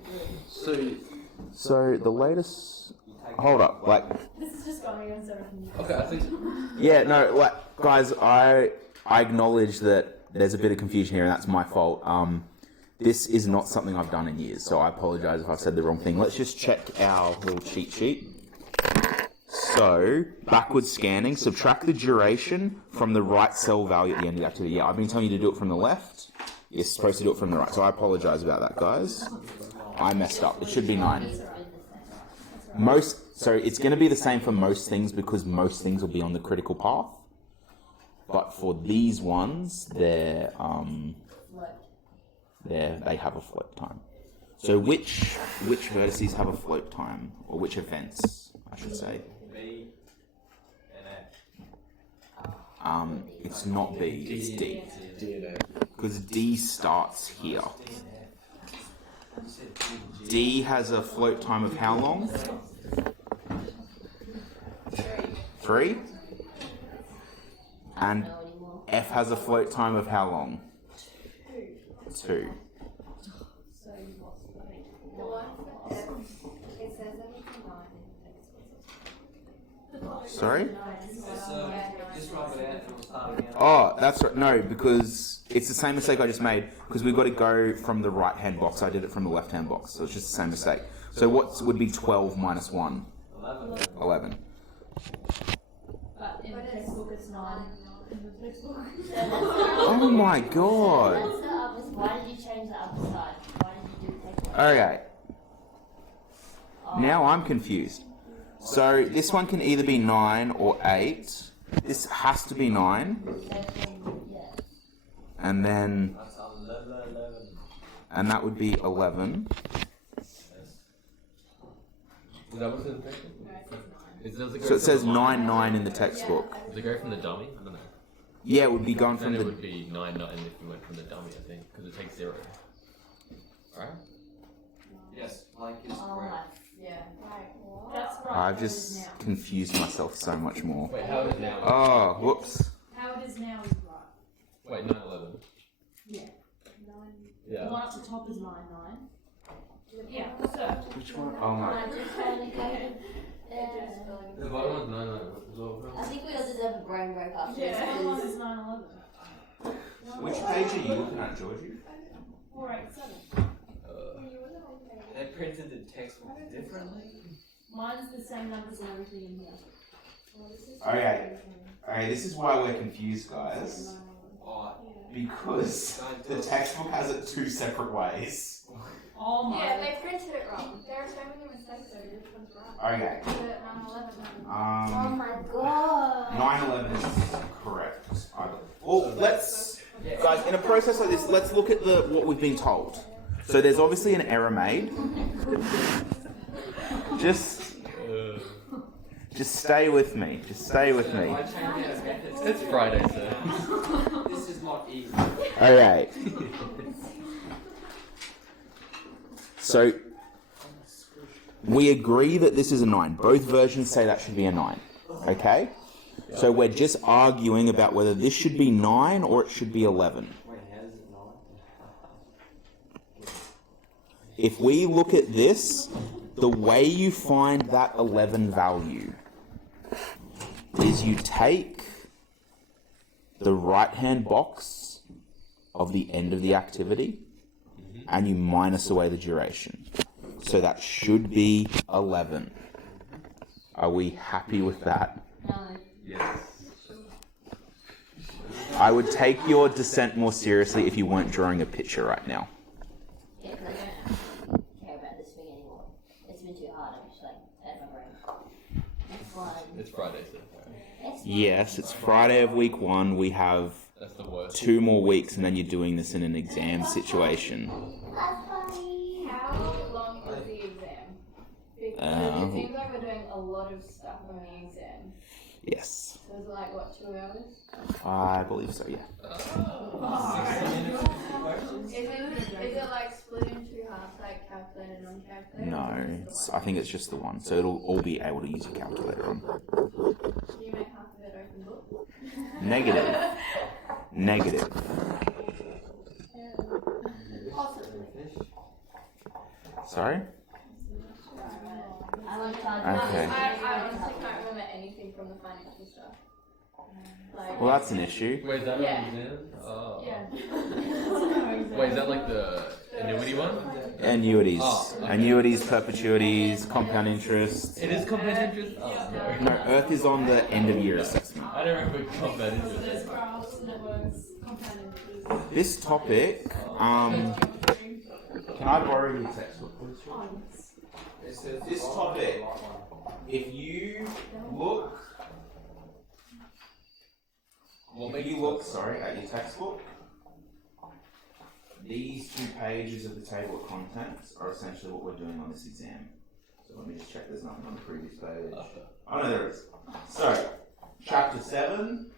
blue? So the latest. Hold up, like. This is just going on so we can. Okay, I think. Yeah, no, like, guys, I acknowledge that there's a bit of confusion here, and that's my fault. This is not something I've done in years, so I apologise if I've said the wrong thing. Let's just check our little cheat sheet. So, backwards scanning, subtract the duration from the right cell value at the end of the activity. Yeah, I've been telling you to do it from the left. You're supposed to do it from the right, so I apologise about that, guys. I messed up. It should be 9. So it's going to be the same for most things because most things will be on the critical path. But for these ones, they have a float time. So which vertices have a float time, or which events, I should say? B and F. It's not B, it's D. Because D starts here. D has a float time of how long? 3. And F has a float time of how long? 2. So you lost the one for F, it says everything 9 in the textbook. Sorry? Just rub it out from start again. Oh, that's right. No, because it's the same mistake I just made. Because we've got to go from the right-hand box. I did it from the left-hand box, so it's just the same mistake. So what would be 12 minus 1? 11. But in the textbook it's 9. In the textbook. Oh my god. That's the other. Why did you change the other side? Why did you do take 1? Okay. Now I'm confused. So this one can either be 9 or 8. This has to be 9. Yeah. And then... That's 11. And that would be 11. Is that what's in the textbook? Does it go So it says from the 9, 9 in the textbook. Does it go from the dummy? I don't know. Yeah, it would be going from Then it the... would be 9, 9 if you went from the dummy, I think, because it takes 0. Right? Yes, like is Oh correct. my. Yeah. Right, what? That's right. I've how it is just now. confused myself so much more. Wait, how is it now? Oh, whoops. How it is now is right. Wait, 9, 11. Yeah. 9. The Yeah. one at the top is 9, 9. Yeah, so. Which one? Oh my... I just totally got it. The bottom one's 9, 9. I think we all deserve a brain break after Yeah, everyone this. is 9, 11. Which page are you looking at, Georgie? 487. They printed the textbook differently. Mine's the same numbers and everything in here. Okay. Okay, this is why we're confused, guys. Oh, Because the textbook has it 2 separate ways. Oh my. Yeah, they printed it wrong. There are so many mistakes over which one's right. Okay. The 9/11 one. Oh my god. 9/11 is correct. Well, let's, guys, in a process like this, let's look at what we've been told. So there's obviously an error made. Just stay with me. Just stay with me. I changed our methods. It's Friday, sir. This is not easy. Okay. So we agree that this is a 9. Both versions say that should be a 9. Okay? So we're just arguing about whether this should be 9 or it should be 11. Wait, how does it not? If we look at this, the way you find that 11 value is you take the right-hand box of the end of the activity and you minus away the duration. So that should be 11. Are we happy with that? No. Yes. I would take your dissent more seriously if you weren't drawing a picture right now. Yeah, because I don't care about this thing anymore. It's been too hard. I'm just like, out of my brain. Next one. It's Friday, sir. Next one. Yes, it's Friday of week 1. We have That's the worst. 2 more weeks and then you're doing this in an exam situation. That's funny. How long does the It seems like we're doing a lot of stuff on the exam. Yes. So is it like, what, 2 hours? I believe so, yeah. Is it like split into halves, like calculated and non-calculated? No, I think it's just the one. So it'll all be able to use your calculator on. Do you make half of it open book? Negative. Negative. Possibly. Sorry? I want to charge Okay. I honestly can't remember anything from the financial stuff. Like, Well, that's an issue. Wait, is that Yeah. an exam? Oh. yeah. Wait, is that like the annuity one? Annuities. Oh, okay. Annuities, perpetuities, compound interest. It is compound interest? Oh, no. No, Earth is on the end of year assessment. I don't remember compound interest. There's graphs, networks, compound interest. This topic, can I borrow your textbook, please? This topic, if you look, at your textbook, these 2 pages of the table of contents are essentially what we're doing on this exam. So let me just check there's nothing on the previous page. Oh no, there is. So, chapter 7,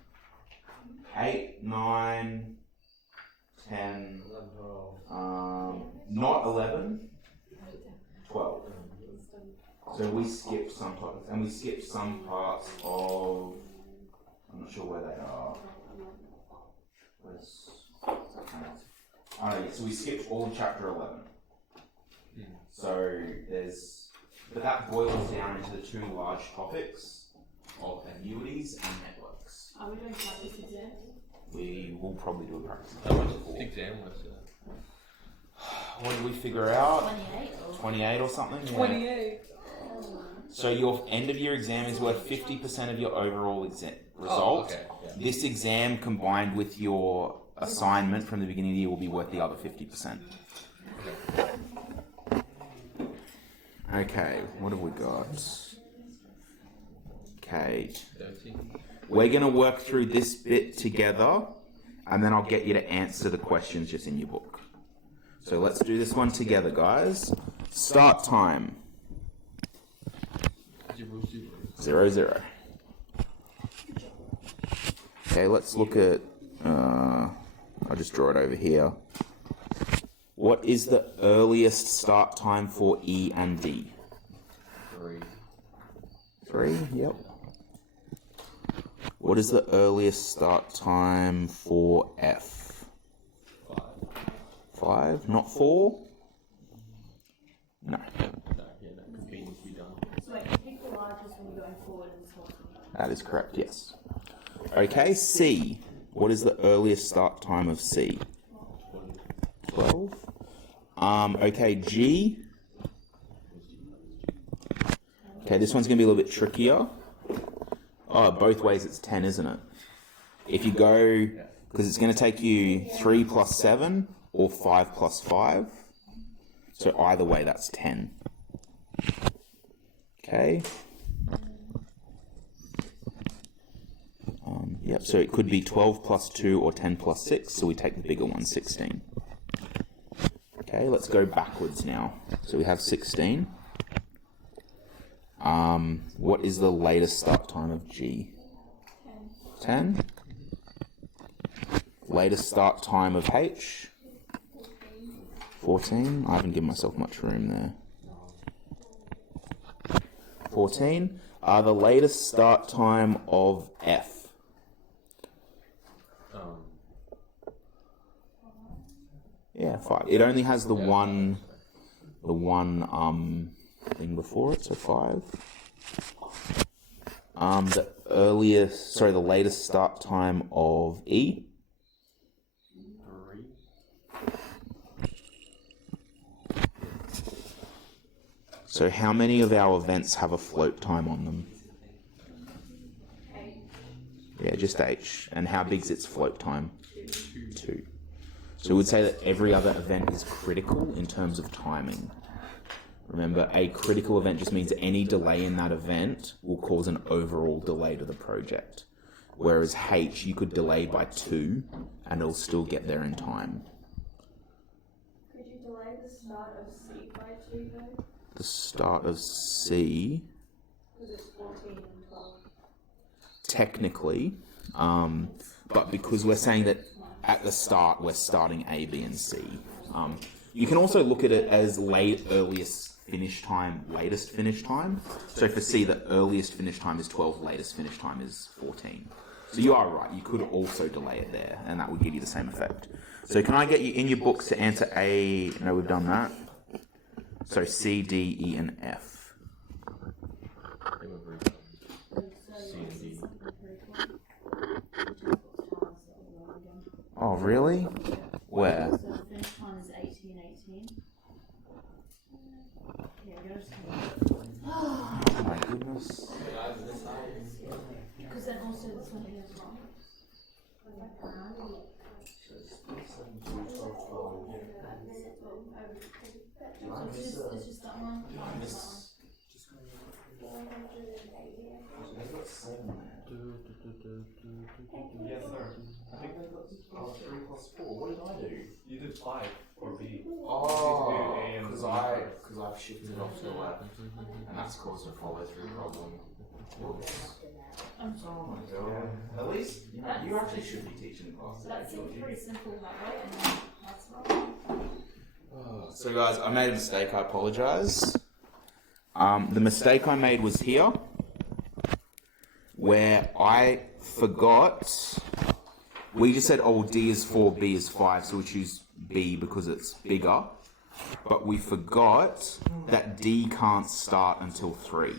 8, 9, 10, not 11, 12. So we skipped some topics, and we skipped some parts of, I'm not sure where they are. So we skipped all of chapter 11. So but that boils down into the 2 large topics of annuities and networks. Are we doing practice exams? We will probably do a practice. How much exam was it? What did we figure out? 28 or 28 or something? Yeah. 28. So your end of year exam is worth 50% of your overall result. Okay. Yeah. This exam combined with your assignment from the beginning of the year will be worth the other 50%. Okay, what have we got? Okay. 13. We're going to work through this bit together, and then I'll get you to answer the questions just in your book. So let's do this one together, guys. Start time. 0, 0. Okay, let's look at, I'll just draw it over here. What is the earliest start time for E and D? 3. 3, yep. What is the earliest start time for F? 5. 5, not 4? No. No, yeah, that could be done. So wait, pick the largest when you're going forward and small. That is correct, yes. Okay, C. What is the earliest start time of C? 12. Okay, G. Okay, this one's going to be a little bit trickier. Oh, both ways it's 10, isn't it? If you go, because it's going to take you 3 plus 7 or 5 plus 5. So either way, that's 10. Okay. Yep, so it could be 12 plus 2 or 10 plus 6, so we take the bigger one, 16. Okay, let's go backwards now. So we have 16. What is the latest start time of G? 10. Latest start time of H? 14. I haven't given myself much room there. 14. The latest start time of F? Yeah, 5. It only has the one thing before it, so 5. The latest start time of E? 3. So how many of our events have a float time on them? Yeah, just H. And how big's its float time? 2. So we would say that every other event is critical in terms of timing. Remember, a critical event just means any delay in that event will cause an overall delay to the project. Whereas H, you could delay by 2 and it'll still get there in time. Could you delay the start of C by 2 though? the start of C, Because it's 14 and 12. technically, but because we're saying that at the start we're starting A, B, and C. You can also look at it as earliest finish time, latest finish time. So for C, the earliest finish time is 12, latest finish time is 14. So you are right, you could also delay it there, and that would give you the same effect. So can I get you in your books to answer A? No, we've done that. So C, D, E, and F. I think we've redone C and D. Oh, really? Where? So the finish time is 18:18. Yeah, go to Oh my goodness. because then also this one here as well. So it's just that one. Yes, sir. I think I got 3 plus 4. What did I do? You did 5 for B. Oh, A and because B. I've shifted off to 11, and that's caused a follow-through problem. I'm sorry. Oh my god. At least you actually should be teaching class. So that seems pretty simple that way, and then that's wrong. So guys, I made a mistake, I apologise. The mistake I made was here, where I forgot, we just said, oh, D is 4, B is 5, so we choose B because it's bigger, but we forgot that D can't start until 3.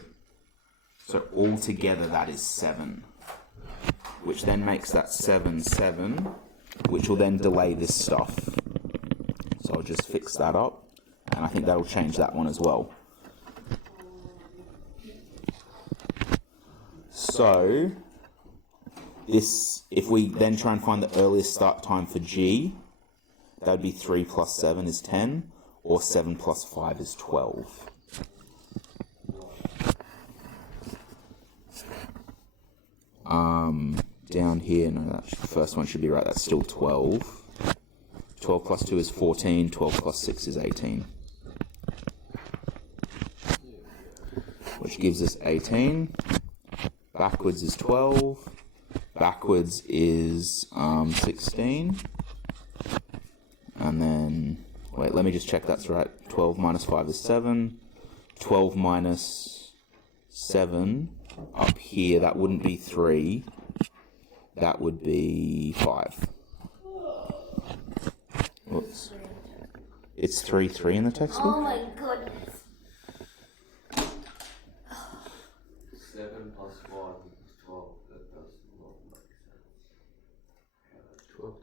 So altogether that is 7, which then makes that 7, 7, which will then delay this stuff. So I'll just fix that up, and I think that'll change that one as well. So, this, if we then try and find the earliest start time for G, that would be 3 plus 7 is 10, or 7 plus 5 is 12. Down here, no, that first one should be right, that's still 12. 12 plus 2 is 14, 12 plus 6 is 18. Which gives us 18. Backwards is 12. Backwards is 16. And then, wait, let me just check that's right. 12 minus 5 is 7. 12 minus 7 up here, that wouldn't be 3. That would be 5. Whoops. It's 3, 3 in the textbook? Oh my goodness. 7 plus 1 is 12. That does not make sense. 12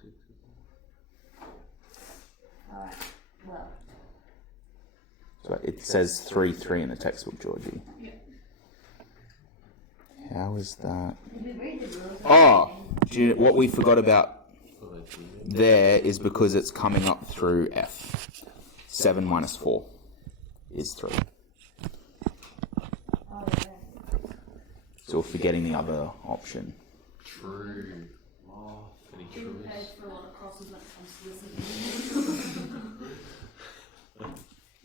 Alright, well. So it says 3, 3 in the textbook, Georgie. How is that? Did we read the rules? Oh, what we forgot about there is because it's coming up through F. 7 minus 4 is 3. Oh, yeah. So we're forgetting the other option. True. Oh, any Being truths? paid for a lot of crosses when it comes to this.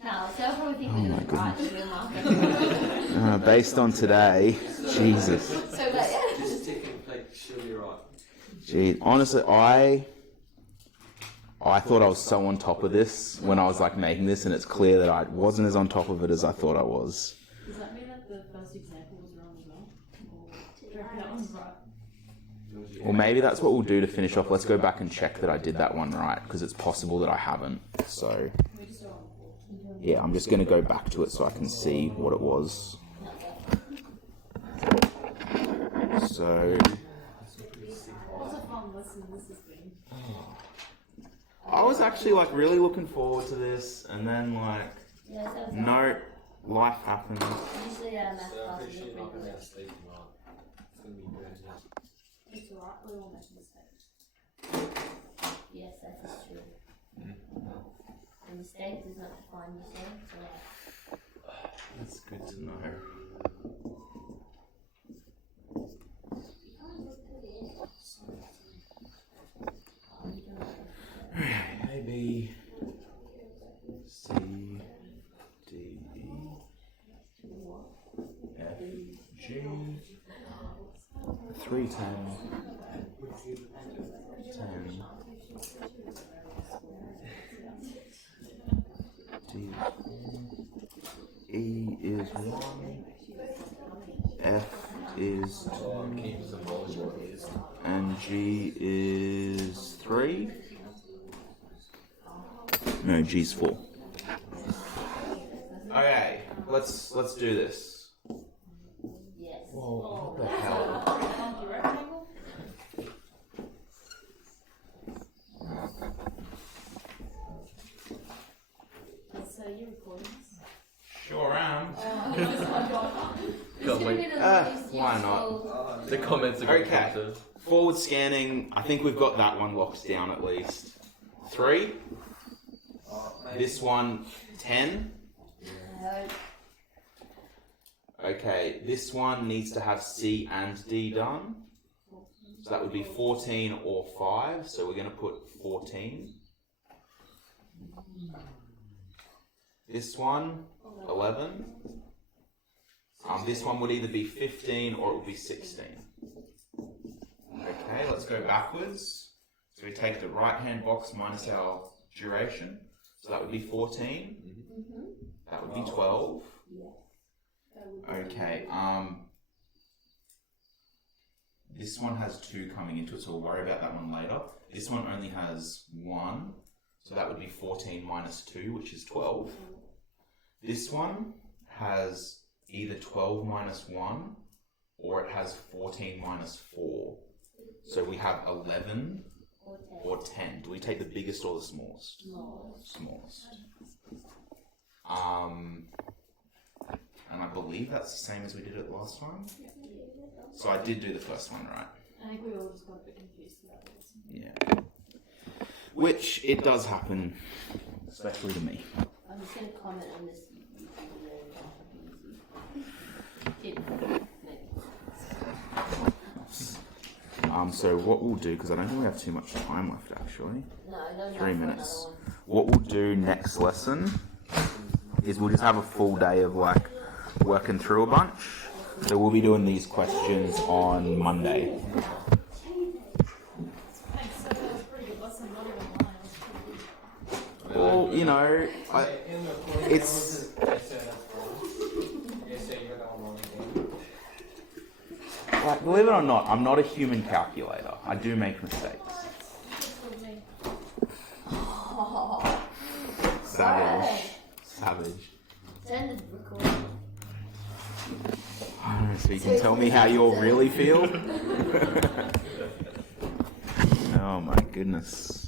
No, so I'll probably think we're doing it right. So we'll mark it. Based on today, Jesus. So like, yeah. Just tick and click, she'll be right. Gee, honestly, I thought I was so on top of this when I was like making this, and it's clear that I wasn't as on top of it as I thought I was. Does that mean that the first example was wrong as well? Or do you reckon that one's right? Well, maybe that's what we'll do to finish off. Let's go back and check that I did that one right, because it's possible that I haven't. So, We just go on the board. yeah, I'm just going to go back to it so I can see what it was. So, What a fun lesson this has been. I was actually like really looking forward to this, and then like, Yeah, so it's no, life happened. usually math So I'm classes pretty sure are you're not pretty going good. to sleep tonight. It's going to be good. It's alright, we all make mistakes. Yes, that is true. A mistake does not define yourself, so That's good to know. Maybe C, D, E. G. 3, 10. 10. D. E is 1. F is 2. Keep some volleyball here. And G is 3. No, G's 4. Okay, let's do this. Yes. Whoa, what the hell? So you're recording this? Sure am. Can't wait. Why not? The comments are going to Okay. come to. Forward scanning, I think we've got that one locked down at least. 3. This one, 10. Okay, this one needs to have C and D done. So that would be 14 or 5. So we're going to put 14. This one, 11. This one would either be 15 or it would be 16. Okay, let's go backwards. So we take the right-hand box minus our duration. So that would be 14. That would be 12. Okay, this one has 2 coming into it, so we'll worry about that one later. This one only has 1, so that would be 14 minus 2, which is 12. This one has either 12 minus 1, or it has 14 minus 4. So we have 11 or 10. Do we take the biggest or the smallest? Smallest. And I believe that's the same as we did it last time. So I did do the first one right. I think we all just got a bit confused about this. Yeah. Which it does happen, especially to me. I'm just going to comment on this. So what we'll do, because I don't think we have too much time left actually. No, 3 minutes. What we'll do next lesson is we'll just have a full day of like working through a bunch. So we'll be doing these questions on Monday. Thanks, so that was pretty good lesson, not even mine. It was pretty good. Well, you know, it's like, believe it or not, I'm not a human calculator. I do make mistakes. Savage. Send the recording. So you can tell me how you all really feel? Oh my goodness.